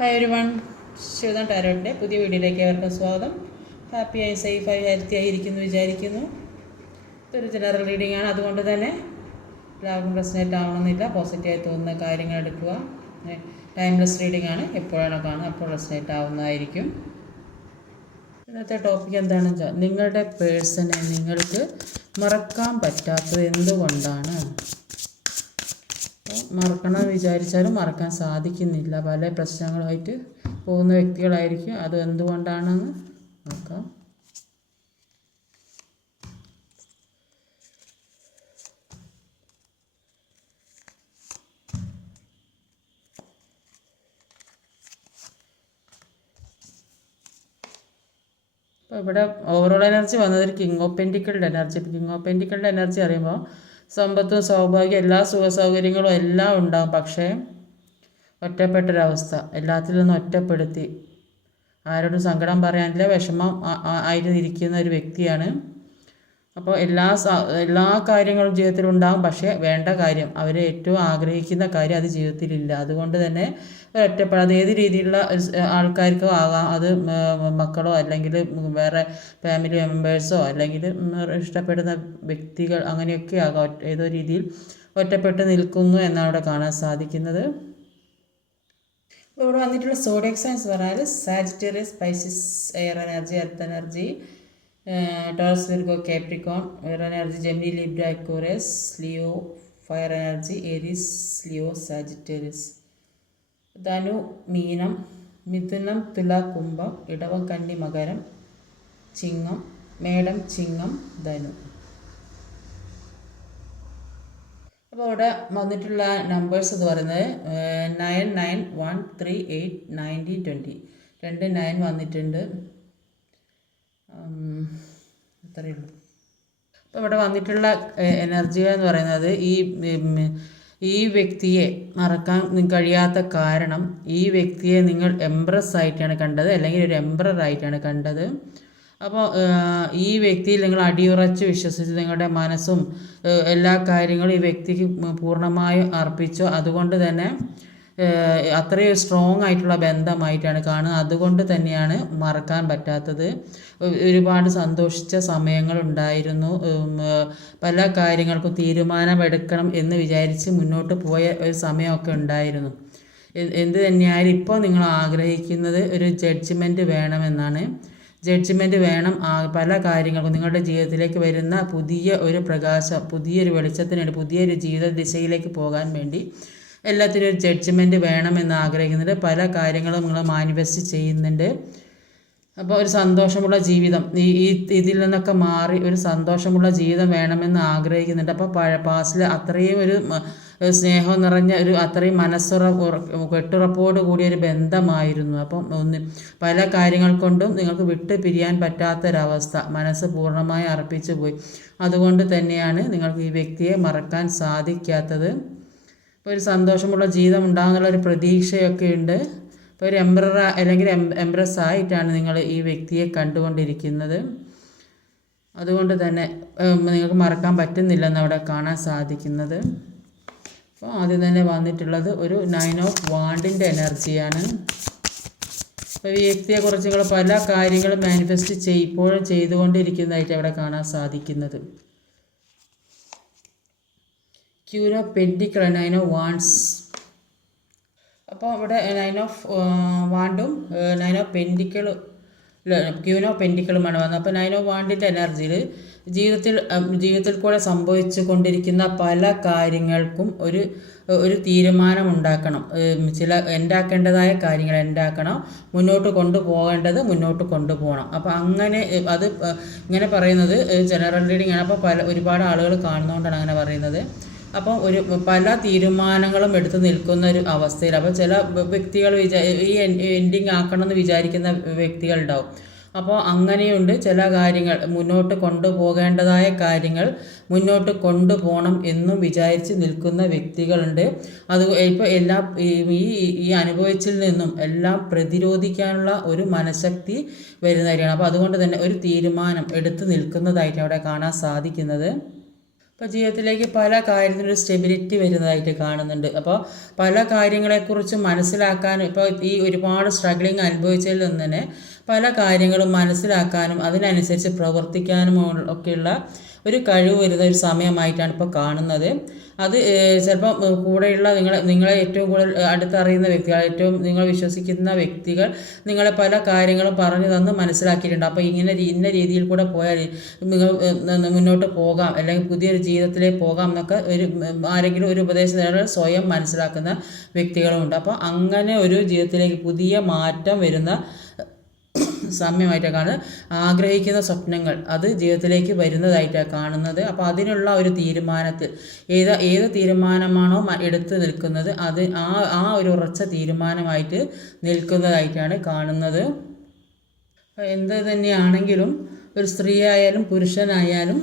Hi every one, ശിവദം ടാരോട്ടിൻ്റെ പുതിയ വീഡിയോയിലേക്ക് ഏവർക്കും സ്വാഗതം. ഹാപ്പിയായി സേഫായി ഹെൽത്തിയായി ഇരിക്കുന്നു വിചാരിക്കുന്നു. ഇതൊരു ജനറൽ റീഡിംഗ് ആണ്, അതുകൊണ്ട് തന്നെ എല്ലാവർക്കും റെസനേറ്റ് ആവണമെന്നില്ല. പോസിറ്റീവായി തോന്നുന്ന കാര്യങ്ങൾ എടുക്കുക. ടൈംലെസ് റീഡിംഗ് ആണ്, എപ്പോഴാണോ കാണുന്നത് അപ്പോൾ റെസനേറ്റ് ആവുന്നതായിരിക്കും. ഇന്നത്തെ ടോപ്പിക് എന്താണെന്ന് വെച്ചാൽ, നിങ്ങളുടെ പേഴ്സണെ നിങ്ങൾക്ക് മറക്കാൻ പറ്റാത്തത് എന്തുകൊണ്ടാണ്? മറക്കണമെന്ന് വിചാരിച്ചാലും മറക്കാൻ സാധിക്കുന്നില്ല. പല പ്രശ്നങ്ങളുമായിട്ട് പോകുന്ന വ്യക്തികളായിരിക്കും. അത് എന്തുകൊണ്ടാണെന്ന് നോക്കാം. അപ്പോൾ ഇവിടെ ഓവറോൾ എനർജി വന്നത് കിങ് ഓഫ് പെൻറ്റിക്കിളുടെ എനർജി. കിങ് ഓഫ് പെൻറ്റിക്കിളുടെ എനർജി അറിയുമ്പോൾ സമ്പത്തും സൗഭാഗ്യം എല്ലാ സുഖ സൗകര്യങ്ങളും എല്ലാം ഉണ്ടാകും. പക്ഷേ ഒറ്റപ്പെട്ടൊരവസ്ഥ, എല്ലാത്തിൽ നിന്നും ഒറ്റപ്പെടുത്തി ആരോടും സങ്കടം പറയാനില്ല, വിഷമം ആയിട്ട് ഇരിക്കുന്ന ഒരു വ്യക്തിയാണ്. അപ്പോൾ എല്ലാ കാര്യങ്ങളും ജീവിതത്തിൽ ഉണ്ടാകും. പക്ഷേ വേണ്ട കാര്യം, അവർ ഏറ്റവും ആഗ്രഹിക്കുന്ന കാര്യം അത് ജീവിതത്തിലില്ല. അതുകൊണ്ട് തന്നെ ഒറ്റപ്പെടാതെ ഏത് രീതിയിലുള്ള ആൾക്കാർക്കോ ആകാം, അത് മക്കളോ അല്ലെങ്കിൽ വേറെ ഫാമിലി മെമ്പേഴ്സോ അല്ലെങ്കിൽ ഇഷ്ടപ്പെടുന്ന വ്യക്തികൾ അങ്ങനെയൊക്കെ ആകാം. ഏതോ രീതിയിൽ ഒറ്റപ്പെട്ട് നിൽക്കുന്നു എന്നാണ് ഇവിടെ കാണാൻ സാധിക്കുന്നത്. ഇവിടെ വന്നിട്ടുള്ള സോഡിയക് സൈൻസ് പറഞ്ഞാൽ Sagittarius, Pisces, air energy, earth energy, Taurus, Virgo, Capricorn, air energy, Gemini, Libra, Aquarius, Leo, fire energy, Aries, Leo, Sagittarius, ധനു, മീനം, മിഥുനം, തുല, കുംഭം, ഇടവം, കന്നി, മകരം, ചിങ്ങം, മേടം, ചിങ്ങം, ധനു. അപ്പോൾ ഇവിടെ വന്നിട്ടുള്ള നമ്പേഴ്സ് എന്ന് പറയുന്നത് 9, 9, 1, 3, 8, 90, 20. 2 9 വന്നിട്ടുണ്ട്. അത്രയേ ഉള്ളൂ. അപ്പോൾ ഇവിടെ വന്നിട്ടുള്ള എനർജി എന്ന് പറയുന്നത് ഈ വ്യക്തിയെ മറക്കാൻ കഴിയാത്ത കാരണം, ഈ വ്യക്തിയെ നിങ്ങൾ എംപ്രസ് ആയിട്ടാണ് കണ്ടത്, അല്ലെങ്കിൽ ഒരു എംപറർ ആയിട്ടാണ് കണ്ടത്. അപ്പോൾ ഈ വ്യക്തിയിൽ നിങ്ങൾ അടിയുറച്ച് വിശ്വസിച്ച് നിങ്ങളുടെ മനസ്സും എല്ലാ കാര്യങ്ങളും ഈ വ്യക്തിക്ക് പൂർണ്ണമായും അർപ്പിച്ചു. അതുകൊണ്ട് തന്നെ അത്രയും സ്ട്രോങ് ആയിട്ടുള്ള ബന്ധമായിട്ടാണ് കാണുക. അതുകൊണ്ട് തന്നെയാണ് മറക്കാൻ പറ്റാത്തത്. ഒരുപാട് സന്തോഷിച്ച സമയങ്ങളുണ്ടായിരുന്നു. പല കാര്യങ്ങൾക്കും തീരുമാനമെടുക്കണം എന്ന് വിചാരിച്ച് മുന്നോട്ട് പോയ ഒരു സമയമൊക്കെ ഉണ്ടായിരുന്നു. എന്ത് തന്നെയായാലും ഇപ്പോൾ നിങ്ങൾ ആഗ്രഹിക്കുന്നത് ഒരു ജഡ്ജ്മെൻറ്റ് വേണമെന്നാണ്. ജഡ്ജ്മെൻറ്റ് വേണം പല കാര്യങ്ങൾക്കും. നിങ്ങളുടെ ജീവിതത്തിലേക്ക് വരുന്ന പുതിയ ഒരു പ്രകാശം, പുതിയൊരു വെളിച്ചത്തിനുവേണ്ടി, പുതിയൊരു ജീവിത ദിശയിലേക്ക് പോകാൻ വേണ്ടി എല്ലാത്തിനും ഒരു ജഡ്ജ്മെൻറ്റ് വേണമെന്ന് ആഗ്രഹിക്കുന്നുണ്ട്. പല കാര്യങ്ങളും നിങ്ങൾ മാനിഫെസ്റ്റ് ചെയ്യുന്നുണ്ട്. അപ്പോൾ ഒരു സന്തോഷമുള്ള ജീവിതം, ഇതിൽ നിന്നൊക്കെ മാറി ഒരു സന്തോഷമുള്ള ജീവിതം വേണമെന്ന് ആഗ്രഹിക്കുന്നുണ്ട്. അപ്പോൾ പാസ്റ്റിൽ അത്രയും ഒരു സ്നേഹം നിറഞ്ഞ ഒരു അത്രയും കെട്ടുറപ്പോട് കൂടിയൊരു ബന്ധമായിരുന്നു. അപ്പം പല കാര്യങ്ങൾ കൊണ്ടും നിങ്ങൾക്ക് വിട്ട് പിരിയാൻ പറ്റാത്തൊരവസ്ഥ, മനസ്സ് പൂർണ്ണമായി അർപ്പിച്ചു പോയി. അതുകൊണ്ട് തന്നെയാണ് നിങ്ങൾക്ക് ഈ വ്യക്തിയെ മറക്കാൻ സാധിക്കാത്തത്. ഇപ്പോൾ ഒരു സന്തോഷമുള്ള ജീവിതം ഉണ്ടാകുന്നുള്ള ഒരു പ്രതീക്ഷയൊക്കെ ഉണ്ട്. ഇപ്പോൾ ഒരു എംപറർ അല്ലെങ്കിൽ എംപ്രസ് ആയിട്ടാണ് നിങ്ങൾ ഈ വ്യക്തിയെ കണ്ടുകൊണ്ടിരിക്കുന്നത്. അതുകൊണ്ട് തന്നെ നിങ്ങൾക്ക് മറക്കാൻ പറ്റുന്നില്ലെന്ന് അവിടെ കാണാൻ സാധിക്കുന്നത്. അപ്പോൾ ആദ്യം തന്നെ വന്നിട്ടുള്ളത് ഒരു 9 ഓഫ് വാണ്ടിൻ്റെ എനർജിയാണ്. അപ്പോൾ ഈ വ്യക്തിയെക്കുറിച്ച് നിങ്ങൾ പല കാര്യങ്ങളും മാനിഫെസ്റ്റ് ഇപ്പോഴും ചെയ്തുകൊണ്ടിരിക്കുന്നതായിട്ട് അവിടെ കാണാൻ സാധിക്കുന്നത്. Queen of pentacle, 9 of wands. അപ്പോൾ ഇവിടെ 9 ഓഫ് വാണ്ടും 9 ഓഫ് പെൻറ്റിക്കിൾ, ക്യൂൻ ഓഫ് പെൻറ്റിക്കിളുമാണ് വന്നത്. അപ്പോൾ 9 ഓഫ് വാണ്ടിൻ്റെ എനർജിയിൽ ജീവിതത്തിൽ കൂടെ സംഭവിച്ചു കൊണ്ടിരിക്കുന്ന പല കാര്യങ്ങൾക്കും ഒരു തീരുമാനം ഉണ്ടാക്കണം. ഉണ്ടാക്കേണ്ടതായ കാര്യങ്ങൾ ഉണ്ടാക്കണം, മുന്നോട്ട് കൊണ്ടുപോകേണ്ടത് മുന്നോട്ട് കൊണ്ടുപോകണം. അപ്പോൾ അങ്ങനെ അത് ഇങ്ങനെ പറയുന്നത് ജനറൽ റീഡിംഗ് ആണ്. അപ്പോൾ ഒരുപാട് ആളുകൾ കാണുന്നതുകൊണ്ടാണ് അങ്ങനെ പറയുന്നത്. അപ്പോൾ പല തീരുമാനങ്ങളും എടുത്ത് നിൽക്കുന്ന ഒരു അവസ്ഥയിൽ, അപ്പോൾ ചില വ്യക്തികൾ ഈ എൻഡിങ് ആക്കണമെന്ന് വിചാരിക്കുന്ന വ്യക്തികളുണ്ടാവും. അപ്പോൾ അങ്ങനെയുണ്ട്. ചില കാര്യങ്ങൾ മുന്നോട്ട് കൊണ്ടുപോകേണ്ടതായ കാര്യങ്ങൾ മുന്നോട്ട് കൊണ്ടുപോകണം എന്നും വിചാരിച്ച് നിൽക്കുന്ന വ്യക്തികളുണ്ട്. അത് ഇപ്പോൾ ഈ അനുഭവിച്ചിൽ നിന്നും എല്ലാം പ്രതിരോധിക്കാനുള്ള ഒരു മനഃശക്തി വരുന്നതായിരിക്കണം. അപ്പോൾ അതുകൊണ്ട് തന്നെ ഒരു തീരുമാനം എടുത്ത് നിൽക്കുന്നതായിട്ട് അവിടെ കാണാൻ സാധിക്കുന്നത്. ഇപ്പോൾ ജീവിതത്തിലേക്ക് പല കാര്യത്തിനും സ്റ്റെബിലിറ്റി വരുന്നതായിട്ട് കാണുന്നുണ്ട്. അപ്പോൾ പല കാര്യങ്ങളെക്കുറിച്ച് മനസ്സിലാക്കാനും ഇപ്പോൾ ഈ ഒരുപാട് സ്ട്രഗ്ലിങ് അനുഭവിച്ചതിൽ നിന്ന് തന്നെ പല കാര്യങ്ങളും മനസ്സിലാക്കാനും അതിനനുസരിച്ച് പ്രവർത്തിക്കാനും ഒക്കെയുള്ള ഒരു കഴിവ് വരുന്ന ഒരു സമയമായിട്ടാണ് ഇപ്പോൾ കാണുന്നത്. അത് ചിലപ്പോൾ കൂടെയുള്ള നിങ്ങളെ ഏറ്റവും കൂടുതൽ അടുത്തറിയുന്ന വ്യക്തികൾ, ഏറ്റവും നിങ്ങൾ വിശ്വസിക്കുന്ന വ്യക്തികൾ നിങ്ങളെ പല കാര്യങ്ങളും പറഞ്ഞു തന്ന് മനസ്സിലാക്കിയിട്ടുണ്ട്. അപ്പോൾ ഇന്ന രീതിയിൽ കൂടെ പോയാൽ നിങ്ങൾ മുന്നോട്ട് പോകാം, അല്ലെങ്കിൽ പുതിയൊരു ജീവിതത്തിലേക്ക് പോകാം എന്നൊക്കെ ആരെങ്കിലും ഒരു ഉപദേശം സ്വയം മനസ്സിലാക്കുന്ന വ്യക്തികളുമുണ്ട്. അപ്പോൾ അങ്ങനെ ഒരു ജീവിതത്തിലേക്ക് പുതിയ മാറ്റം വരുന്ന സമയമായിട്ടാണ് കാണുന്നത്. ആഗ്രഹിക്കുന്ന സ്വപ്നങ്ങൾ അത് ജീവിതത്തിലേക്ക് വരുന്നതായിട്ടാണ് കാണുന്നത്. അപ്പോൾ അതിനുള്ള ഒരു തീരുമാനത്തിൽ ഏത് തീരുമാനമാണോ എടുത്ത് നിൽക്കുന്നത് അത് ആ ഒരു ഉറച്ച തീരുമാനമായിട്ട് നിൽക്കുന്നതായിട്ടാണ് കാണുന്നത്. എന്ത് തന്നെയാണെങ്കിലും ഒരു സ്ത്രീ ആയാലും പുരുഷനായാലും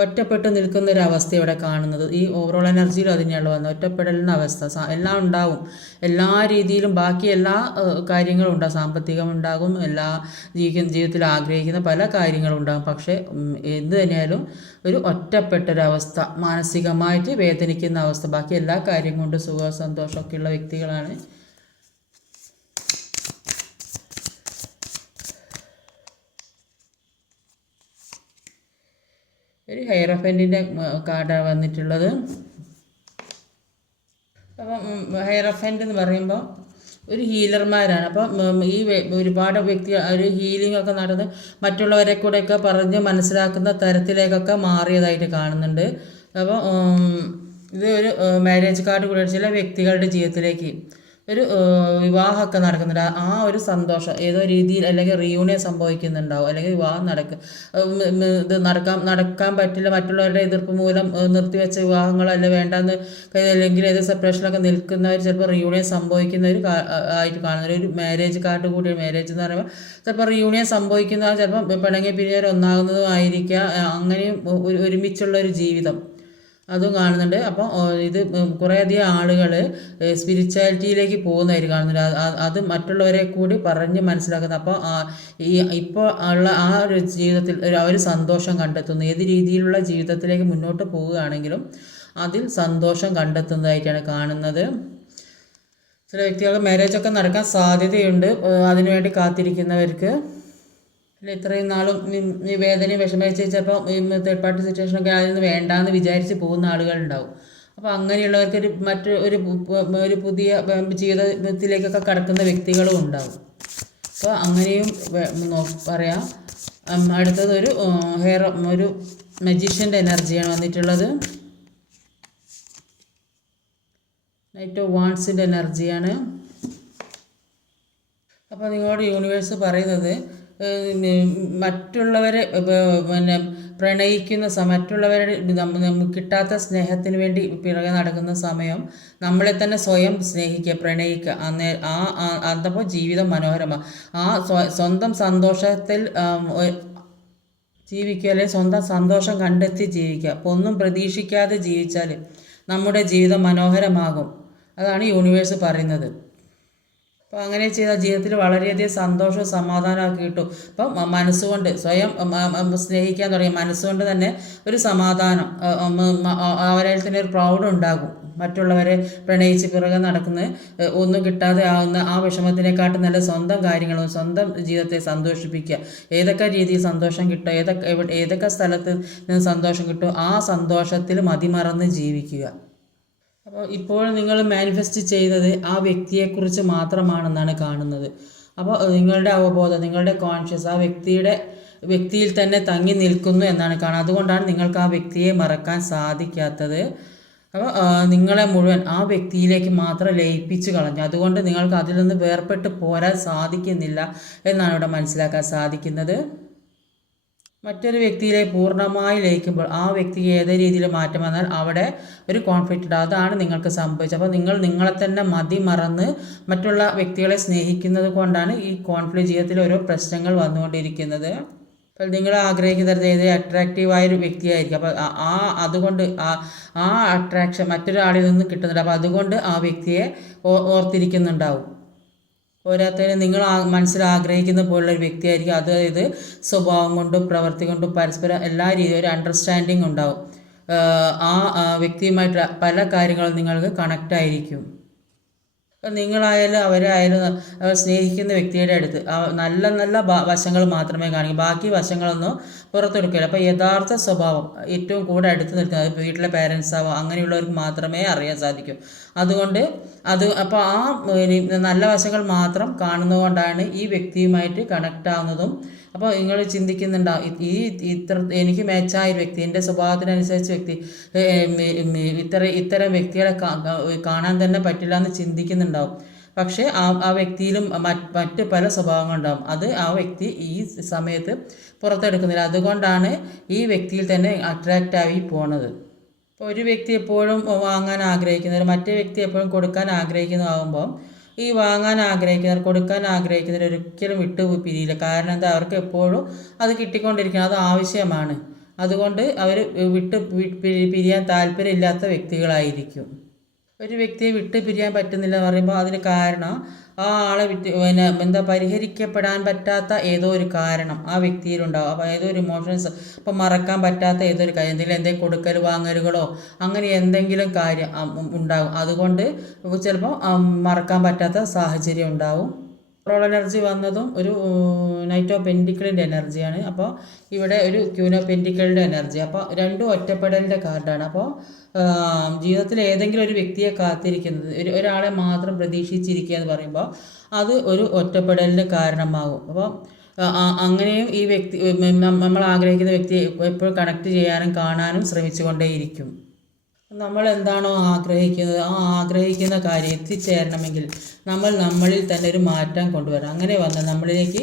ഒറ്റപ്പെട്ട് നിൽക്കുന്നൊരവസ്ഥ ഇവിടെ കാണുന്നത്. ഈ ഓവറോൾ എനർജിയിൽ അതിനെയുള്ള വന്നത് ഒറ്റപ്പെടലിൻ്റെ അവസ്ഥ. എല്ലാം ഉണ്ടാവും, എല്ലാ രീതിയിലും ബാക്കി എല്ലാ കാര്യങ്ങളും ഉണ്ടാകും. സാമ്പത്തികം ഉണ്ടാകും, ജീവിതത്തിൽ ആഗ്രഹിക്കുന്ന പല കാര്യങ്ങളും ഉണ്ടാകും. പക്ഷേ എന്ത് തന്നെയായാലും ഒരു ഒറ്റപ്പെട്ടൊരവസ്ഥ, മാനസികമായിട്ട് വേദനിക്കുന്ന അവസ്ഥ. ബാക്കി എല്ലാ കാര്യം കൊണ്ട് സുഖ സന്തോഷമൊക്കെയുള്ള വ്യക്തികളാണ്. ഒരു ഹൈറഫൻറ്റിൻ്റെ കാർഡാണ് വന്നിട്ടുള്ളത്. അപ്പം ഹൈറഫൻറ്റ് എന്ന് പറയുമ്പോൾ ഒരു ഹീലർമാരാണ്. അപ്പം ഈ ഒരുപാട് ഒരു ഹീലിംഗ് ഒക്കെ നടന്ന് മറ്റുള്ളവരെ കൂടെയൊക്കെ പറഞ്ഞ് മനസ്സിലാക്കുന്ന തരത്തിലേക്കൊക്കെ മാറിയതായിട്ട് കാണുന്നുണ്ട്. അപ്പോൾ ഇത് ഒരു മാരേജ് കാർഡ് കൂടെ ചില വ്യക്തികളുടെ ജീവിതത്തിലേക്ക് ഒരു വിവാഹമൊക്കെ നടക്കുന്നുണ്ട്. ആ ഒരു സന്തോഷം ഏതോ രീതിയിൽ അല്ലെങ്കിൽ റീയൂണിയൻ സംഭവിക്കുന്നുണ്ടാവും, അല്ലെങ്കിൽ വിവാഹം നടക്കാൻ പറ്റില്ല, മറ്റുള്ളവരുടെ എതിർപ്പ് മൂലം നിർത്തിവെച്ച വിവാഹങ്ങളല്ല വേണ്ടെന്ന് അല്ലെങ്കിൽ ഏത് സെപ്പറേഷനൊക്കെ നിൽക്കുന്നവർ ചിലപ്പോൾ റീയൂണിയൻ സംഭവിക്കുന്നവർ ആയിട്ട് കാണുന്നത്. ഒരു മാരേജ് കാർഡ് കൂടി, മാരേജ് എന്ന് പറയുമ്പോൾ ചിലപ്പോൾ റീയൂണിയൻ സംഭവിക്കുന്നവർ ചിലപ്പോൾ പിണങ്ങി പിരിഞ്ഞവർ ഒന്നാകുന്നതും ആയിരിക്കാം. അങ്ങനെയും ഒരുമിച്ചുള്ളൊരു ജീവിതം അതും കാണുന്നുണ്ട്. അപ്പോൾ ഇത് കുറേയധികം ആളുകൾ സ്പിരിച്വാലിറ്റിയിലേക്ക് പോകുന്നതായിട്ട് കാണുന്നുണ്ട്. അത് മറ്റുള്ളവരെ കൂടി പറഞ്ഞ് മനസ്സിലാക്കുന്നത്. അപ്പോൾ ഇപ്പോൾ ഉള്ള ആ ഒരു ജീവിതത്തിൽ ഒരു സന്തോഷം കണ്ടെത്തുന്നു. ഏത് രീതിയിലുള്ള ജീവിതത്തിലേക്ക് മുന്നോട്ട് പോവുകയാണെങ്കിലും അതിൽ സന്തോഷം കണ്ടെത്തുന്നതായിട്ടാണ് കാണുന്നത്. ചില വ്യക്തികൾക്ക് മാരേജൊക്കെ നടക്കാൻ സാധ്യതയുണ്ട്. അതിനുവേണ്ടി കാത്തിരിക്കുന്നവർക്ക് ഇത്രയും നാളും ഈ വേദനയും വിഷമിച്ച് ചിലപ്പോൾ തേർഡ് പാർട്ടി സിറ്റുവേഷനൊക്കെ അതിൽ നിന്ന് വേണ്ടാന്ന് വിചാരിച്ച് പോകുന്ന ആളുകളുണ്ടാവും. അപ്പോൾ അങ്ങനെയുള്ളവർക്ക് ഒരു പുതിയ ജീവിതത്തിലേക്കൊക്കെ കടക്കുന്ന വ്യക്തികളും ഉണ്ടാവും. അപ്പോൾ അങ്ങനെയും പറയാം. അടുത്തത് ഒരു മജീഷ്യൻ്റെ എനർജിയാണ് വന്നിട്ടുള്ളത്. നൈറ്റ് ഓഫ് വാൺസിൻ്റെ എനർജിയാണ്. അപ്പോൾ നിങ്ങളോട് യൂണിവേഴ്സ് പറയുന്നത് മറ്റുള്ളവരെ പ്രണയിക്കുന്ന മറ്റുള്ളവരുടെ കിട്ടാത്ത സ്നേഹത്തിന് വേണ്ടി പിറകെ നടക്കുന്ന സമയം നമ്മളെ തന്നെ സ്വയം സ്നേഹിക്കുക, പ്രണയിക്കുക. അതപ്പോൾ ജീവിതം മനോഹരമാണ്. ആ സ്വന്തം സന്തോഷത്തിൽ ജീവിക്കുക, അല്ലെങ്കിൽ സ്വന്തം സന്തോഷം കണ്ടെത്തി ജീവിക്കുക. അപ്പോൾ ഒന്നും പ്രതീക്ഷിക്കാതെ ജീവിച്ചാൽ നമ്മുടെ ജീവിതം മനോഹരമാകും. അതാണ് യൂണിവേഴ്സ് പറയുന്നത്. അപ്പോൾ അങ്ങനെ ചെയ്താൽ ജീവിതത്തിൽ വളരെയധികം സന്തോഷവും സമാധാനമൊക്കെ കിട്ടും. അപ്പം മനസ്സുകൊണ്ട് സ്വയം സ്നേഹിക്കാൻ തുടങ്ങി മനസ്സുകൊണ്ട് തന്നെ ഒരു സമാധാനം, അവരിൽ തന്നെ ഒരു പ്രൗഡ് ഉണ്ടാകും. മറ്റുള്ളവരെ പ്രണയിച്ച് പിറകെ നടക്കുന്ന ഒന്നും കിട്ടാതെ ആവുന്ന ആ വിഷമത്തിനെക്കാട്ടും നല്ല സ്വന്തം കാര്യങ്ങളും സ്വന്തം ജീവിതത്തെ സന്തോഷിപ്പിക്കുക. ഏതൊക്കെ രീതിയിൽ സന്തോഷം കിട്ടുമോ, ഏതൊക്കെ സ്ഥലത്ത് നിന്ന് സന്തോഷം കിട്ടുമോ ആ സന്തോഷത്തിൽ മതിമറന്ന് ജീവിക്കുക. അപ്പോൾ ഇപ്പോൾ നിങ്ങൾ മാനിഫെസ്റ്റ് ചെയ്തത് ആ വ്യക്തിയെക്കുറിച്ച് മാത്രമാണെന്നാണ് കാണുന്നത്. അപ്പോൾ നിങ്ങളുടെ അവബോധം, നിങ്ങളുടെ കോൺഷ്യസ് ആ വ്യക്തിയിൽ തന്നെ തങ്ങി നിൽക്കുന്നു എന്നാണ് കാണുന്നത്. അതുകൊണ്ടാണ് നിങ്ങൾക്ക് ആ വ്യക്തിയെ മറക്കാൻ സാധിക്കാത്തത്. അപ്പോൾ നിങ്ങളെ മുഴുവൻ ആ വ്യക്തിയിലേക്ക് മാത്രം ലയിപ്പിച്ച് കളഞ്ഞു. അതുകൊണ്ട് നിങ്ങൾക്ക് അതിൽ നിന്ന് വേർപെട്ട് പോരാൻ സാധിക്കുന്നില്ല എന്നാണ് ഇവിടെ മനസ്സിലാക്കാൻ സാധിക്കുന്നത്. മറ്റൊരു വ്യക്തിയിലേക്ക് പൂർണ്ണമായി ലയിക്കുമ്പോൾ ആ വ്യക്തിക്ക് ഏത് രീതിയിൽ മാറ്റം വന്നാൽ അവിടെ ഒരു കോൺഫ്ലിക്റ്റ് ഉണ്ടാകും. അതാണ് നിങ്ങൾക്ക് സംഭവിച്ചത്. അപ്പോൾ നിങ്ങളെ തന്നെ മറന്ന് മറ്റുള്ള വ്യക്തികളെ സ്നേഹിക്കുന്നത് കൊണ്ടാണ് ഈ കോൺഫ്ലിക്റ്റ് ജീവിതത്തിൽ ഓരോ പ്രശ്നങ്ങൾ വന്നുകൊണ്ടിരിക്കുന്നത്. അപ്പോൾ നിങ്ങൾ ആഗ്രഹിക്കുന്നത് ഏത് അട്രാക്റ്റീവായൊരു വ്യക്തിയായിരിക്കും. അപ്പോൾ അതുകൊണ്ട് ആ അട്രാക്ഷൻ മറ്റൊരാളിൽ നിന്ന് കിട്ടുന്നുണ്ട്. അപ്പോൾ അതുകൊണ്ട് ആ വ്യക്തിയെ ഓർത്തിരിക്കുന്നുണ്ടാവും. പോരാത്തതിന് നിങ്ങൾ മനസ്സിൽ ആഗ്രഹിക്കുന്ന പോലുള്ളൊരു വ്യക്തിയായിരിക്കും. അതായത് സ്വഭാവം കൊണ്ടും പ്രവൃത്തി കൊണ്ടും പരസ്പരം എല്ലാ രീതിയിലും ഒരു അണ്ടർസ്റ്റാൻഡിങ് ഉണ്ടാവും. വ്യക്തിയുമായിട്ട് പല കാര്യങ്ങളും നിങ്ങൾക്ക് കണക്റ്റ് ആയിരിക്കും. നിങ്ങളായാലും അവരായാലും സ്നേഹിക്കുന്ന വ്യക്തിയുടെ അടുത്ത് നല്ല നല്ല വശങ്ങൾ മാത്രമേ കാണിക്കൂ, ബാക്കി വശങ്ങളൊന്നും പുറത്തെടുക്കില്ല. അപ്പോൾ യഥാർത്ഥ സ്വഭാവം ഏറ്റവും കൂടെ അടുത്ത് നിൽക്കുന്നത് വീട്ടിലെ പേരൻസ് ആവാം, അങ്ങനെയുള്ളവർക്ക് മാത്രമേ അറിയാൻ സാധിക്കൂ. അതുകൊണ്ട് അപ്പോൾ നല്ല വശങ്ങൾ മാത്രം കാണുന്നതുകൊണ്ടാണ് ഈ വ്യക്തിയുമായിട്ട് കണക്റ്റ് ആവുന്നതും. അപ്പോൾ നിങ്ങൾ ചിന്തിക്കുന്നുണ്ടാവും, എനിക്ക് മാച്ചായ വ്യക്തി, എൻ്റെ സ്വഭാവത്തിനനുസരിച്ച് വ്യക്തി, ഇത്തരം വ്യക്തികളെ കാണാൻ തന്നെ പറ്റില്ല എന്ന് ചിന്തിക്കുന്നുണ്ടാവും. പക്ഷേ ആ വ്യക്തിയിലും മറ്റ് പല സ്വഭാവങ്ങളുണ്ടാവും. അത് ആ വ്യക്തി ഈ സമയത്ത് പുറത്തെടുക്കുന്നില്ല. അതുകൊണ്ടാണ് ഈ വ്യക്തിയിൽ തന്നെ അട്രാക്റ്റായി പോണത്. ഇപ്പോൾ ഒരു വ്യക്തി എപ്പോഴും വാങ്ങാൻ ആഗ്രഹിക്കുന്നവർ മറ്റേ വ്യക്തി എപ്പോഴും കൊടുക്കാൻ ആഗ്രഹിക്കുന്നതാകുമ്പോൾ ഈ വാങ്ങാൻ ആഗ്രഹിക്കുന്നവർ കൊടുക്കാൻ ആഗ്രഹിക്കുന്നവർ ഒരിക്കലും വിട്ടു പിരിയില്ല. കാരണം എന്താ, അവർക്ക് എപ്പോഴും അത് കിട്ടിക്കൊണ്ടിരിക്കണം, അത് ആവശ്യമാണ്. അതുകൊണ്ട് അവർ പിരിയാൻ താല്പര്യമില്ലാത്ത വ്യക്തികളായിരിക്കും. ഒരു വ്യക്തിയെ വിട്ട് പിരിയാൻ പറ്റുന്നില്ല എന്ന് പറയുമ്പോൾ അതിന് കാരണം ആ ആളെ പരിഹരിക്കപ്പെടാൻ പറ്റാത്ത ഏതോ ഒരു കാരണം ആ വ്യക്തിയിലുണ്ടാവും. അപ്പോൾ ഏതോ ഒരു ഇമോഷൻസ്, ഇപ്പോൾ മറക്കാൻ പറ്റാത്ത ഏതോ ഒരു കാര്യം, എന്തെങ്കിലും കൊടുക്കൽ വാങ്ങലുകളോ അങ്ങനെ എന്തെങ്കിലും കാര്യം ഉണ്ടാകും. അതുകൊണ്ട് ചിലപ്പോൾ മറക്കാൻ പറ്റാത്ത സാഹചര്യം ഉണ്ടാവും. ഓവറോൾ എനർജി വന്നതും ഒരു നൈറ്റ് ഓഫ് പെൻറ്റിക്കിളിൻ്റെ എനർജിയാണ്. അപ്പോൾ ഇവിടെ ഒരു ക്യൂൻ ഓഫ് പെൻറ്റിക്കിളിൻ്റെ എനർജി. അപ്പോൾ രണ്ടും ഒറ്റപ്പെടലിൻ്റെ കാർഡാണ്. അപ്പോൾ ജീവിതത്തിൽ ഏതെങ്കിലും ഒരു വ്യക്തിയെ കാത്തിരിക്കുന്നത്, ഒരാളെ മാത്രം പ്രതീക്ഷിച്ചിരിക്കുക എന്ന് പറയുമ്പോൾ അത് ഒരു ഒറ്റപ്പെടലിന് കാരണമാകും. അപ്പോൾ അങ്ങനെയും ഈ വ്യക്തി നമ്മൾ ആഗ്രഹിക്കുന്ന വ്യക്തിയെ എപ്പോഴും കണക്ട് ചെയ്യാനും കാണാനും ശ്രമിച്ചുകൊണ്ടേയിരിക്കും. നമ്മൾ എന്താണോ ആഗ്രഹിക്കുന്നത് ആ ആഗ്രഹിക്കുന്ന കാര്യം എത്തിച്ചേരണമെങ്കിൽ നമ്മളിൽ തന്നെ ഒരു മാറ്റം കൊണ്ടുവരണം. അങ്ങനെ വന്നാൽ നമ്മളിലേക്ക്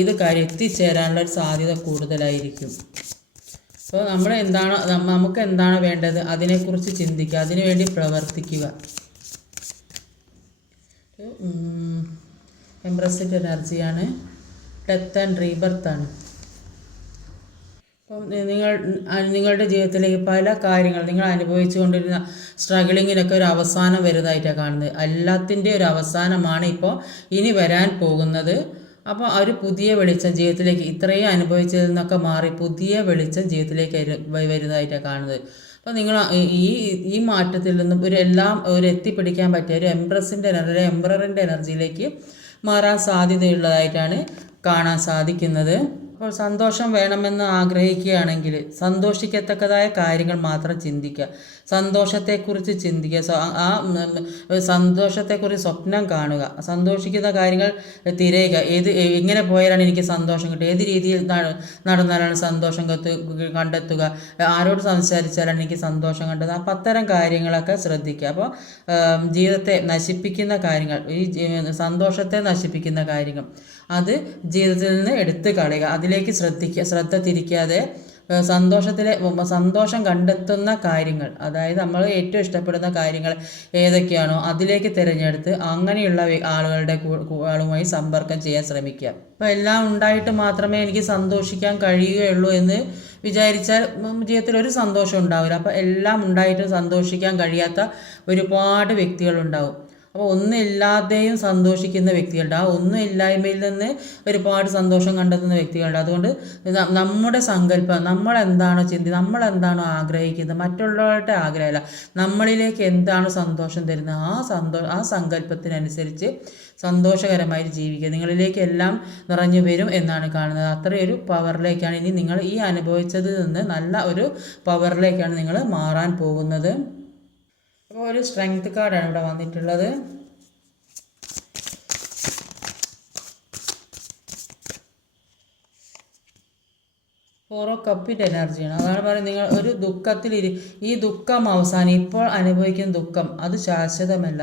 ഇത് കാര്യം എത്തിച്ചേരാനുള്ള ഒരു സാധ്യത കൂടുതലായിരിക്കും. അപ്പോൾ നമുക്ക് എന്താണോ വേണ്ടത് അതിനെക്കുറിച്ച് ചിന്തിക്കുക, അതിനുവേണ്ടി പ്രവർത്തിക്കുക. എംപ്രസിൻ്റെ എനർജിയാണ്, ഡെത്ത് ആൻഡ് റീബർത്താണ്. അപ്പം നിങ്ങളുടെ ജീവിതത്തിലേക്ക് പല കാര്യങ്ങൾ നിങ്ങൾ അനുഭവിച്ചു കൊണ്ടിരുന്ന സ്ട്രഗിളിങ്ങിനൊക്കെ ഒരു അവസാനം വരുന്നതായിട്ടാണ് കാണുന്നത്. എല്ലാത്തിൻ്റെയും ഒരു അവസാനമാണ് ഇപ്പോൾ ഇനി വരാൻ പോകുന്നത്. അപ്പോൾ ഒരു പുതിയ വെളിച്ചം ജീവിതത്തിലേക്ക്, ഇത്രയും അനുഭവിച്ചതിൽ നിന്നൊക്കെ മാറി പുതിയ വെളിച്ചം ജീവിതത്തിലേക്ക് വരുന്നതായിട്ടാണ് കാണുന്നത്. അപ്പോൾ നിങ്ങൾ ഈ മാറ്റത്തിൽ നിന്നും ഒരു എത്തിപ്പിടിക്കാൻ പറ്റിയ ഒരു എംപററിൻ്റെ എനർജിയിലേക്ക് മാറാൻ സാധ്യതയുള്ളതായിട്ടാണ് കാണാൻ സാധിക്കുന്നത്. അപ്പോൾ സന്തോഷം വേണമെന്ന് ആഗ്രഹിക്കുകയാണെങ്കിൽ സന്തോഷിക്കത്തക്കതായ കാര്യങ്ങൾ മാത്രം ചിന്തിക്കുക, സന്തോഷത്തെക്കുറിച്ച് ചിന്തിക്കുക, സന്തോഷത്തെക്കുറിച്ച് സ്വപ്നം കാണുക, സന്തോഷിക്കുന്ന കാര്യങ്ങൾ തിരയുക. എങ്ങനെ പോയാലാണ് എനിക്ക് സന്തോഷം കിട്ടുക, ഏത് രീതിയിൽ നടന്നാലാണ് സന്തോഷം കണ്ടെത്തുക, ആരോട് സംസാരിച്ചാലാണ് എനിക്ക് സന്തോഷം കണ്ടെത്തുക. അപ്പം അത്തരം കാര്യങ്ങളൊക്കെ ശ്രദ്ധിക്കുക. അപ്പോൾ ജീവിതത്തെ നശിപ്പിക്കുന്ന കാര്യങ്ങൾ, ഈ സന്തോഷത്തെ നശിപ്പിക്കുന്ന കാര്യങ്ങൾ അത് ജീവിതത്തിൽ നിന്ന് എടുത്തു കളയുക. അതിലേക്ക് ശ്രദ്ധ തിരിക്കാതെ സന്തോഷം കണ്ടെത്തുന്ന കാര്യങ്ങൾ, അതായത് നമ്മൾ ഏറ്റവും ഇഷ്ടപ്പെടുന്ന കാര്യങ്ങൾ ഏതൊക്കെയാണോ അതിലേക്ക് തിരഞ്ഞെടുത്ത് അങ്ങനെയുള്ള ആളുമായി സമ്പർക്കം ചെയ്യാൻ ശ്രമിക്കുക. അപ്പോൾ എല്ലാം ഉണ്ടായിട്ട് മാത്രമേ എനിക്ക് സന്തോഷിക്കാൻ കഴിയുകയുള്ളൂ എന്ന് വിചാരിച്ചാൽ ജീവിതത്തിൽ ഒരു സന്തോഷം ഉണ്ടാവില്ല. അപ്പോൾ എല്ലാം ഉണ്ടായിട്ട് സന്തോഷിക്കാൻ കഴിയാത്ത ഒരുപാട് വ്യക്തികളുണ്ടാവും. അപ്പോൾ ഒന്നുമില്ലാതെയും സന്തോഷിക്കുന്ന വ്യക്തികളുണ്ട്, ആ ഒന്നുമില്ലായ്മയിൽ നിന്ന് ഒരുപാട് സന്തോഷം കണ്ടെത്തുന്ന വ്യക്തികളുണ്ട്. അതുകൊണ്ട് നമ്മുടെ സങ്കല്പം, നമ്മളെന്താണോ ആഗ്രഹിക്കുന്നത്, മറ്റുള്ളവരുടെ ആഗ്രഹമല്ല, നമ്മളിലേക്ക് എന്താണ് സന്തോഷം തരുന്നത് ആ സങ്കല്പത്തിനനുസരിച്ച് സന്തോഷകരമായി ജീവിക്കുക. നിങ്ങളിലേക്ക് എല്ലാം നിറഞ്ഞു വരും എന്നാണ് കാണുന്നത്. അത്രയൊരു പവറിലേക്കാണ് ഇനി നിങ്ങൾ ഈ അനുഭവിച്ചതിൽ നിന്ന് നല്ല ഒരു പവറിലേക്കാണ് നിങ്ങൾ മാറാൻ പോകുന്നത്. അപ്പോൾ ഒരു സ്ട്രെങ്ത് കാർഡാണ് ഇവിടെ വന്നിട്ടുള്ളത്. ഓരോ കപ്പിൻ്റെ എനർജിയാണ്. അതാണ് പറയുന്നത്, നിങ്ങൾ ഒരു ഈ ദുഃഖം അവസാനം, ഇപ്പോൾ അനുഭവിക്കുന്ന ദുഃഖം അത് ശാശ്വതമല്ല,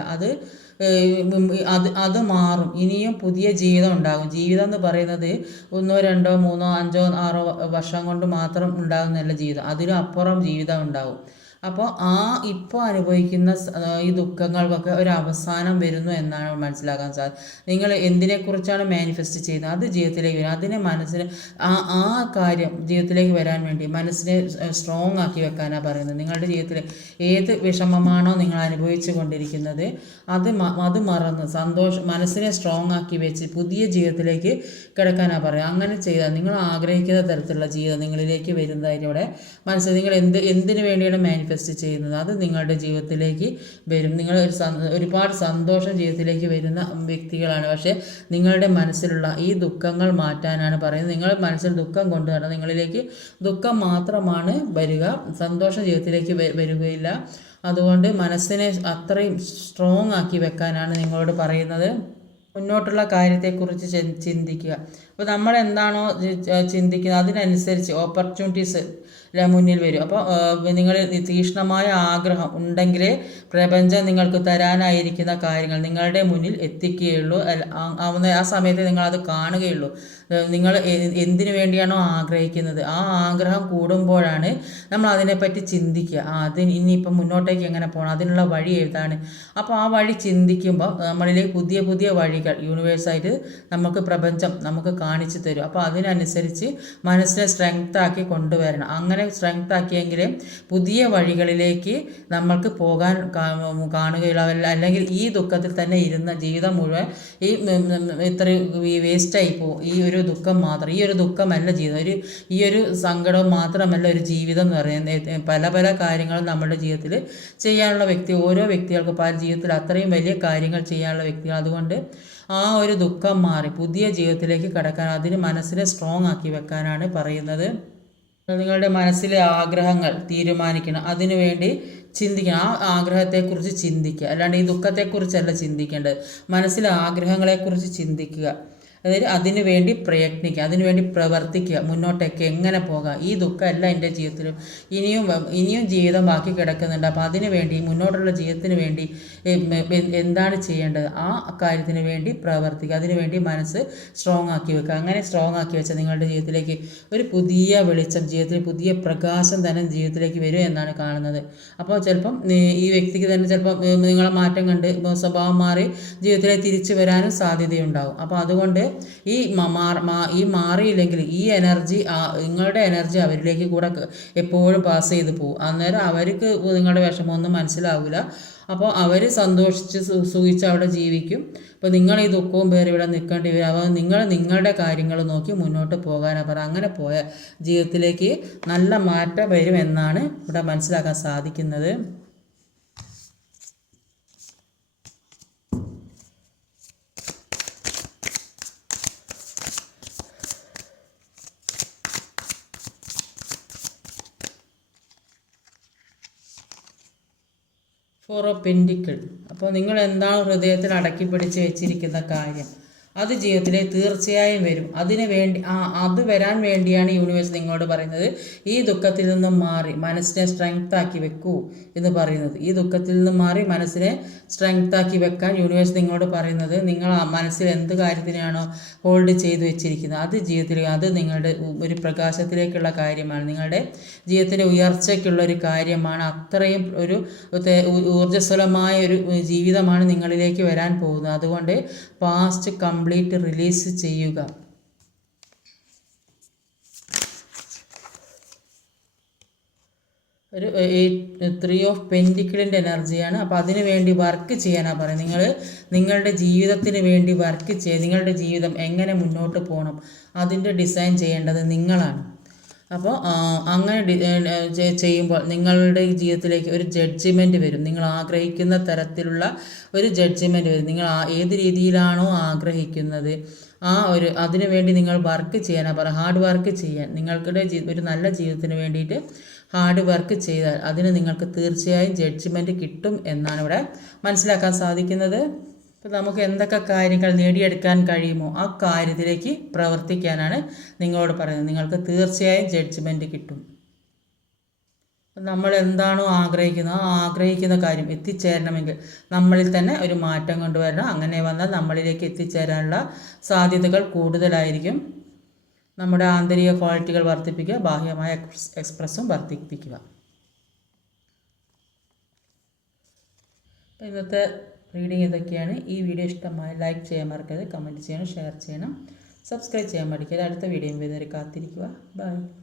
അത് മാറും. ഇനിയും പുതിയ ജീവിതം ഉണ്ടാകും. ജീവിതം എന്ന് പറയുന്നത് 1, 2, 3, 5, 6 വർഷം കൊണ്ട് മാത്രം ഉണ്ടാകുന്നതല്ല ജീവിതം, അതിനും അപ്പുറം ജീവിതം ഉണ്ടാകും. അപ്പോൾ ഇപ്പോൾ അനുഭവിക്കുന്ന ഈ ദുഃഖങ്ങൾക്കൊക്കെ ഒരു അവസാനം വരുന്നു എന്നാണ് മനസ്സിലാക്കാൻ സാധിക്കും. നിങ്ങൾ എന്തിനെക്കുറിച്ചാണ് മാനിഫെസ്റ്റ് ചെയ്യുന്നത് അത് ജീവിതത്തിലേക്ക് വരും. അതിനെ മനസ്സിന് ആ കാര്യം ജീവിതത്തിലേക്ക് വരാൻ വേണ്ടി മനസ്സിനെ സ്ട്രോങ് ആക്കി വെക്കാനാണ് പറയുന്നത്. നിങ്ങളുടെ ജീവിതത്തിൽ ഏത് വിഷമമാണോ നിങ്ങൾ അനുഭവിച്ചു കൊണ്ടിരിക്കുന്നത് അത് മറന്ന് മനസ്സിനെ സ്ട്രോങ് ആക്കി വെച്ച് പുതിയ ജീവിതത്തിലേക്ക് കിടക്കാനാണ് പറയുക. അങ്ങനെ ചെയ്താൽ നിങ്ങൾ ആഗ്രഹിക്കുന്ന തരത്തിലുള്ള ജീവിതം നിങ്ങളിലേക്ക് വരുന്നതായിട്ട് ഇവിടെ മനസ്സിൽ നിങ്ങൾ എന്തിനു വേണ്ടിയാണ് മാനിഫെസ്റ്റ് ചെയ്യുന്നത് അത് നിങ്ങളുടെ ജീവിതത്തിലേക്ക് വരും. നിങ്ങൾ ഒരുപാട് സന്തോഷം ജീവിതത്തിലേക്ക് വരുന്ന വ്യക്തികളാണ്. പക്ഷേ നിങ്ങളുടെ മനസ്സിലുള്ള ഈ ദുഃഖങ്ങൾ മാറ്റാനാണ് പറയുന്നത്. നിങ്ങളുടെ മനസ്സിൽ ദുഃഖം കൊണ്ടുവരണം. നിങ്ങളിലേക്ക് ദുഃഖം മാത്രമാണ് വരിക, സന്തോഷം ജീവിതത്തിലേക്ക് വരികയില്ല. അതുകൊണ്ട് മനസ്സിനെ അത്രയും സ്ട്രോങ് ആക്കി വെക്കാനാണ് നിങ്ങളോട് പറയുന്നത്. മുന്നോട്ടുള്ള കാര്യത്തെക്കുറിച്ച് ചിന്തിക്കുക. അപ്പോൾ നമ്മൾ എന്താണോ ചിന്തിക്കുന്നത് അതിനനുസരിച്ച് ഓപ്പർച്യൂണിറ്റീസ് മുന്നിൽ വരും. അപ്പോൾ നിങ്ങൾ തീക്ഷ്ണമായ ആഗ്രഹം ഉണ്ടെങ്കിൽ പ്രപഞ്ചം നിങ്ങൾക്ക് തരാനായിരിക്കുന്ന കാര്യങ്ങൾ നിങ്ങളുടെ മുന്നിൽ എത്തിക്കുകയുള്ളൂ. ആ സമയത്ത് നിങ്ങളത് കാണുകയുള്ളൂ. നിങ്ങൾ എന്തിനു വേണ്ടിയാണോ ആഗ്രഹിക്കുന്നത് ആ ആഗ്രഹം കൂടുമ്പോഴാണ് നമ്മൾ അതിനെപ്പറ്റി ചിന്തിക്കുക. ഇനിയിപ്പം മുന്നോട്ടേക്ക് എങ്ങനെ പോകണം, അതിനുള്ള വഴി ഏതാണ്. അപ്പോൾ ആ വഴി ചിന്തിക്കുമ്പോൾ നമ്മളിലേക്ക് പുതിയ പുതിയ വഴികൾ യൂണിവേഴ്സായിട്ട് നമുക്ക് പ്രപഞ്ചം നമുക്ക് കാണിച്ചു തരും. അപ്പോൾ അതിനനുസരിച്ച് മനസ്സിനെ സ്ട്രെങ്ത് ആക്കി കൊണ്ടുവരണം. അങ്ങനെ സ്ട്രെങ്ത് ആക്കിയെങ്കിലേ പുതിയ വഴികളിലേക്ക് നമ്മൾക്ക് പോകാൻ കാണുകയുള്ളൂ. അല്ലെങ്കിൽ ഈ ദുഃഖത്തിൽ തന്നെ ഇരുന്ന ജീവിതം മുഴുവൻ ഇത്ര വേസ്റ്റായി പോകും. ഈ ഒരു ദുഃഖം മാത്രം, ഈ ഒരു ദുഃഖമല്ല ജീവിതം, ഈ ഒരു സങ്കടം മാത്രമല്ല ഒരു ജീവിതം എന്ന് പറയുന്നത്. പല പല കാര്യങ്ങളും നമ്മുടെ ജീവിതത്തിൽ ചെയ്യാനുള്ള ഓരോ വ്യക്തികൾക്ക് പല ജീവിതത്തിൽ അത്രയും വലിയ കാര്യങ്ങൾ ചെയ്യാനുള്ള വ്യക്തികൾ. അതുകൊണ്ട് ആ ഒരു ദുഃഖം മാറി പുതിയ ജീവിതത്തിലേക്ക് കടക്കാൻ അതിന് മനസ്സിനെ സ്ട്രോങ് ആക്കി വെക്കാനാണ് പറയുന്നത്. നിങ്ങളുടെ മനസ്സിലെ ആഗ്രഹങ്ങൾ തീരുമാനിക്കണം, അതിനുവേണ്ടി ചിന്തിക്കണം. ആ ആഗ്രഹത്തെക്കുറിച്ച് ചിന്തിക്കുക, അല്ലാണ്ട് ഈ ദുഃഖത്തെക്കുറിച്ചല്ല ചിന്തിക്കേണ്ടത്. മനസ്സിലെ ആഗ്രഹങ്ങളെക്കുറിച്ച് ചിന്തിക്കുക. അതായത് അതിനു വേണ്ടി പ്രയത്നിക്കുക, അതിനുവേണ്ടി പ്രവർത്തിക്കുക. മുന്നോട്ടേക്ക് എങ്ങനെ പോകാം, ഈ ദുഃഖമല്ല എൻ്റെ ജീവിതത്തിലും ഇനിയും ജീവിതം ബാക്കി കിടക്കുന്നുണ്ട്. അപ്പോൾ അതിനു വേണ്ടി മുന്നോട്ടുള്ള ജീവിതത്തിന് വേണ്ടി എന്താണ് ചെയ്യേണ്ടത് ആ കാര്യത്തിന് വേണ്ടി പ്രവർത്തിക്കുക. അതിനുവേണ്ടി മനസ്സ് സ്ട്രോങ് ആക്കി വെക്കുക. അങ്ങനെ സ്ട്രോങ് ആക്കി വെച്ചാൽ നിങ്ങളുടെ ജീവിതത്തിലേക്ക് ഒരു പുതിയ വെളിച്ചം, ജീവിതത്തിൽ പുതിയ പ്രകാശം തന്നെ ജീവിതത്തിലേക്ക് വരും എന്നാണ് കാണുന്നത്. അപ്പോൾ ചിലപ്പം ഈ വ്യക്തിക്ക് തന്നെ ചിലപ്പം നിങ്ങളെ മാറ്റം കണ്ട് സ്വഭാവം മാറി ജീവിതത്തിലേക്ക് തിരിച്ചു വരാനും സാധ്യതയുണ്ടാകും. അപ്പോൾ അതുകൊണ്ട് ഈ മാറിയില്ലെങ്കിൽ ഈ എനർജി നിങ്ങളുടെ എനർജി അവരിലേക്ക് കൂടെ എപ്പോഴും പാസ് ചെയ്ത് പോകും. അന്നേരം അവർക്ക് നിങ്ങളുടെ വിഷമമൊന്നും മനസ്സിലാവില്ല. അപ്പോൾ അവർ സന്തോഷിച്ച് സുഖിച്ച് അവിടെ ജീവിക്കും. അപ്പോൾ നിങ്ങൾ ഈ ദുഃഖവും പേര് ഇവിടെ നിൽക്കേണ്ടി വരും. അപ്പോൾ നിങ്ങളുടെ കാര്യങ്ങൾ നോക്കി മുന്നോട്ട് പോകാനാണ് പറയുക. അങ്ങനെ പോയ ജീവിതത്തിലേക്ക് നല്ല മാറ്റം വരും എന്നാണ് ഇവിടെ മനസ്സിലാക്കാൻ സാധിക്കുന്നത്. Four of pentacle. അപ്പോൾ നിങ്ങൾ എന്താണ് ഹൃദയത്തിൽ അടക്കി പിടിച്ച് വെച്ചിരിക്കുന്ന കാര്യം അത് ജീവിതത്തിൽ തീർച്ചയായും വരും. അത് വരാൻ വേണ്ടിയാണ് യൂണിവേഴ്സ് നിങ്ങളോട് പറയുന്നത് ഈ ദുഃഖത്തിൽ നിന്നും മാറി മനസ്സിനെ സ്ട്രെങ്ത് ആക്കി വെക്കൂ എന്ന് പറയുന്നത്. ഈ ദുഃഖത്തിൽ നിന്നും മാറി മനസ്സിനെ സ്ട്രെങ്ത് ആക്കി വെക്കാൻ യൂണിവേഴ്സ് നിങ്ങളോട് പറയുന്നത് നിങ്ങൾ മനസ്സിൽ എന്ത് കാര്യത്തിനാണോ ഹോൾഡ് ചെയ്ത് വെച്ചിരിക്കുന്നത് അത് ജീവിതത്തിൽ അത് നിങ്ങളുടെ ഒരു പ്രകാശത്തിലേക്കുള്ള കാര്യമാണ്, നിങ്ങളുടെ ജീവിതത്തിൻ്റെ ഉയർച്ചയ്ക്കുള്ള ഒരു കാര്യമാണ്. അത്രയും ഒരു ഊർജ്ജസ്വലമായ ഒരു ജീവിതമാണ് നിങ്ങളിലേക്ക് വരാൻ പോകുന്നത്. അതുകൊണ്ട് പാസ്റ്റ് കംപ്ലീറ്റ് റിലീസ് ചെയ്യുക. ഒരു 3 ഓഫ് പെൻറ്റിക്കിളിൻ്റെ എനർജിയാണ്. അപ്പോൾ അതിനു വേണ്ടി വർക്ക് ചെയ്യാനാണ് പറയുന്നത്. നിങ്ങളുടെ ജീവിതത്തിന് വേണ്ടി വർക്ക് ചെയ്യുക. നിങ്ങളുടെ ജീവിതം എങ്ങനെ മുന്നോട്ട് പോകണം അതിൻ്റെ ഡിസൈൻ ചെയ്യേണ്ടത് നിങ്ങളാണ്. അപ്പോൾ അങ്ങനെ ചെയ്യുമ്പോൾ നിങ്ങളുടെ ജീവിതത്തിലേക്ക് ഒരു ജഡ്ജിമെൻറ്റ് വരും. നിങ്ങൾ ആഗ്രഹിക്കുന്ന തരത്തിലുള്ള ഒരു ജഡ്ജിമെൻറ്റ് വരും. നിങ്ങൾ ഏത് രീതിയിലാണോ ആഗ്രഹിക്കുന്നത് അതിനു വേണ്ടി നിങ്ങൾ വർക്ക് ചെയ്യാനാണ് പറയുക. ഹാർഡ് വർക്ക് ചെയ്യാൻ, നിങ്ങളുടെ ഒരു നല്ല ജീവിതത്തിന് വേണ്ടിയിട്ട് ഹാർഡ് വർക്ക് ചെയ്താൽ അതിന് നിങ്ങൾക്ക് തീർച്ചയായും ജഡ്ജിമെൻറ്റ് കിട്ടും എന്നാണ് ഇവിടെ മനസ്സിലാക്കാൻ സാധിക്കുന്നത്. അപ്പോൾ നമുക്ക് എന്തൊക്കെ കാര്യങ്ങൾ നേടിയെടുക്കാൻ കഴിയുമോ ആ കാര്യത്തിലേക്ക് പ്രവർത്തിക്കാനാണ് നിങ്ങളോട് പറയുന്നത്. നിങ്ങൾക്ക് തീർച്ചയായും ജഡ്ജ്മെൻറ്റ് കിട്ടും. നമ്മൾ എന്താണോ ആഗ്രഹിക്കുന്നത് ആ ആഗ്രഹിക്കുന്ന കാര്യം എത്തിച്ചേരണമെങ്കിൽ നമ്മളിൽ തന്നെ ഒരു മാറ്റം കൊണ്ടുവരണം. അങ്ങനെ വന്നാൽ നമ്മളിലേക്ക് എത്തിച്ചേരാനുള്ള സാധ്യതകൾ കൂടുതലായിരിക്കും. നമ്മുടെ ആന്തരിക ക്വാളിറ്റികൾ വർദ്ധിപ്പിക്കുക, ബാഹ്യമായ എക്സ്പ്രസ്സും വർദ്ധിപ്പിക്കുക. ഇന്നത്തെ റീഡിങ് ഇതൊക്കെയാണ്. ഈ വീഡിയോ ഇഷ്ടമായി ലൈക്ക് ചെയ്യാൻ മറക്കരുത്, കമൻറ്റ് ചെയ്യണം, ഷെയർ ചെയ്യണം, സബ്സ്ക്രൈബ് ചെയ്യാൻ മടിക്കരുത്. അടുത്ത വീഡിയോയും വരുന്നവരെ കാത്തിരിക്കുക. ബൈ.